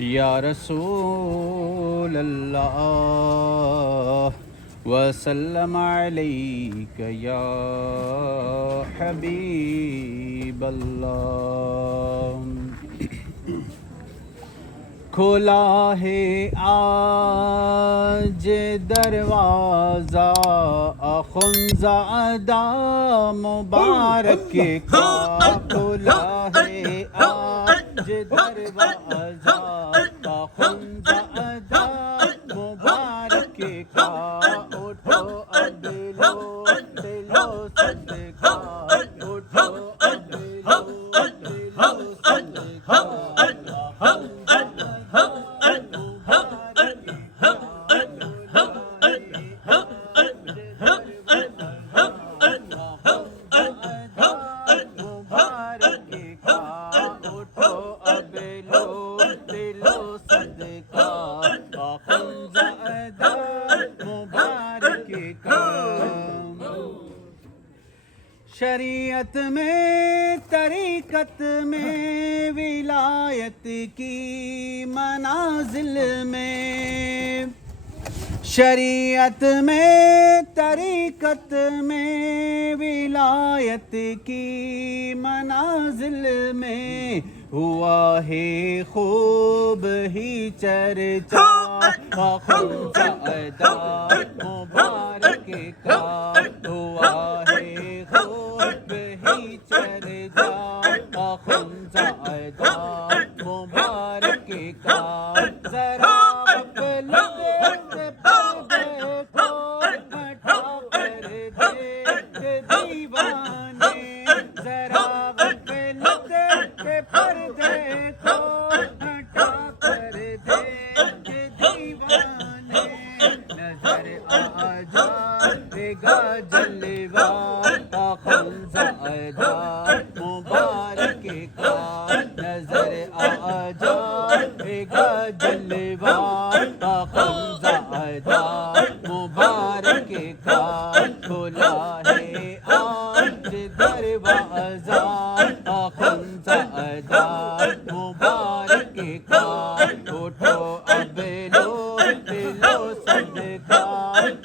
یا رسول اللہ وسلم علیک یا حبیب اللہ۔ کھلا ہے آج دروازہ اخونزادہ مبارک کا، کھلا ہے آج دروازہ اخونزادہ مبارک کا، اٹھو اب لو صدقہ، اٹھو اب لو صدقہ۔ شریعت میں طریقت میں ولایت کی منازل میں، شریعت میں طریقت میں ولایت کی منازل میں، ہوا ہے خوب ہی چرچا اخونزادہ مبارک کا، ہوا ہے خوب ہی چرچا اخونزادہ مبارک کا۔ ذرا غفلت پر دیکھو ہٹا کر دیکھ دیوانے، ذرا غفلت پر دیکھو ہٹا کر دیکھ دیوانے، نظر آ جائے گا جلوہ اخونزادہ مبارک کا، نظر آ جائے گا جلوہ اخونزادہ مبارک کا۔ کھلا ہے آج دروازہ اخونزادہ مبارک کا، اٹھو اب لو صدقہ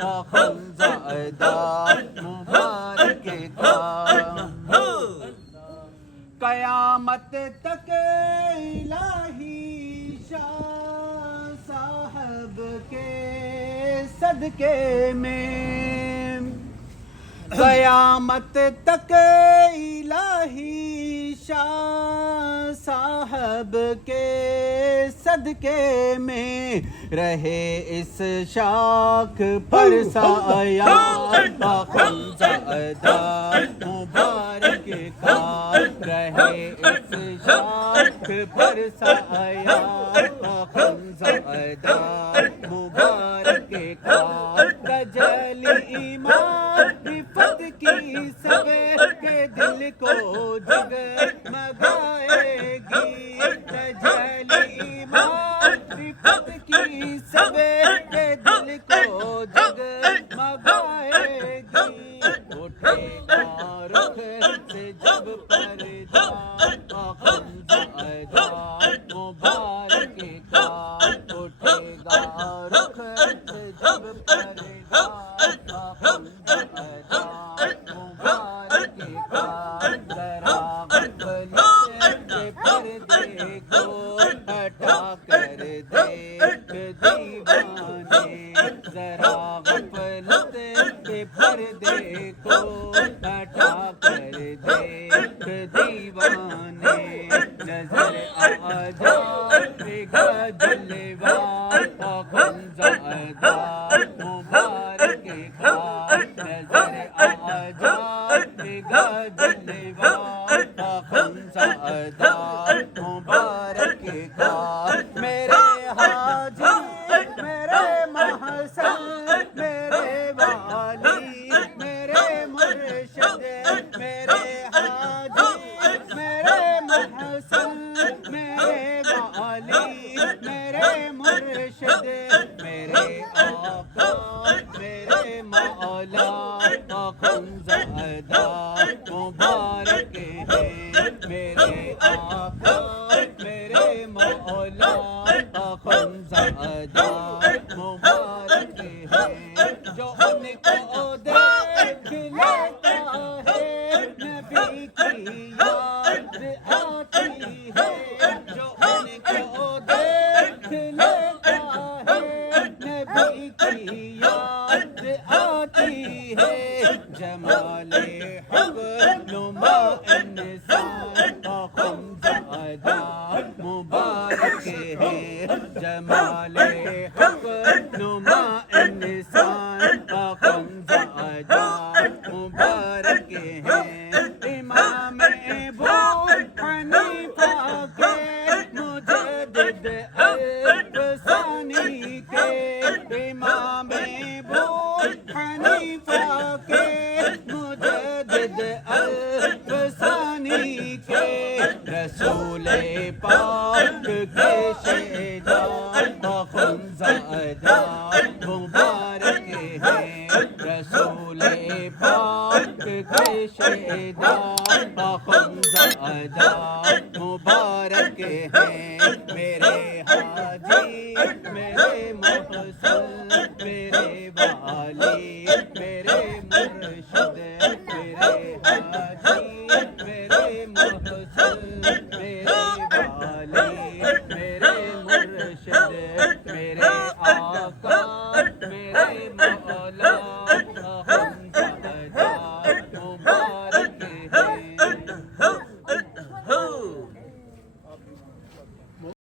اخونزادہ مبارک کا۔ قیامت تک الہی شاہ صاحب کے صدقے میں، قیامت تک الہی شاہ صاحب کے صدقے میں، رہے اس شاخ پر سایہ اخونزادہ مبارک کا، رہے اس شاخ پر سایہ اخونزادہ مبارک کا۔ تجلی معرفت کی سب کے دل کو جگمگائے گی، تجلی معرفت کی سب کے دل کو جگمگائے گی، اٹھے گا رخ سے جب پردہ اخونزادہ مبارک کا، اٹھے گا رخ سے جب پردہ اخونزادہ مبارک کا۔ ذرا غفلت کے پردے کو ہٹا کر دیکھ دیوانے، ذرا غفلت کے پردے کو ہٹا کر دیکھ دیوانے، نظر آ جائے گا جلوہ اخونزادہ مبارک کا، نظر آ جائے گا جلوہ اخونزادہ مبارک کا۔ میرے حاجی میرے محسن میرے والی میرے مرشد، میرے حاجی میرے محسن میرے والی میرے مرشد، میرے آقا میرے مولا اخونزادہ مبارک ہے، میرے آقا ہے جو ان کو دیکھ لیتا ہے نبی کی یاد آتی ہے جمال حق نما انسان کا خمزادہ مبارک ہے جمال حق نما انسان کا خمزادہ مبارک ہے امام ابو حنیفہ کے مجدد افسانی کے امام ابو حنیفہ کے مجدد افسانی کے رسول پاک کے شہداء کا خمزادہ مبارک ہے رسول پاک کے شہداء کا خمزادہ مبارک ہے میرے حاجی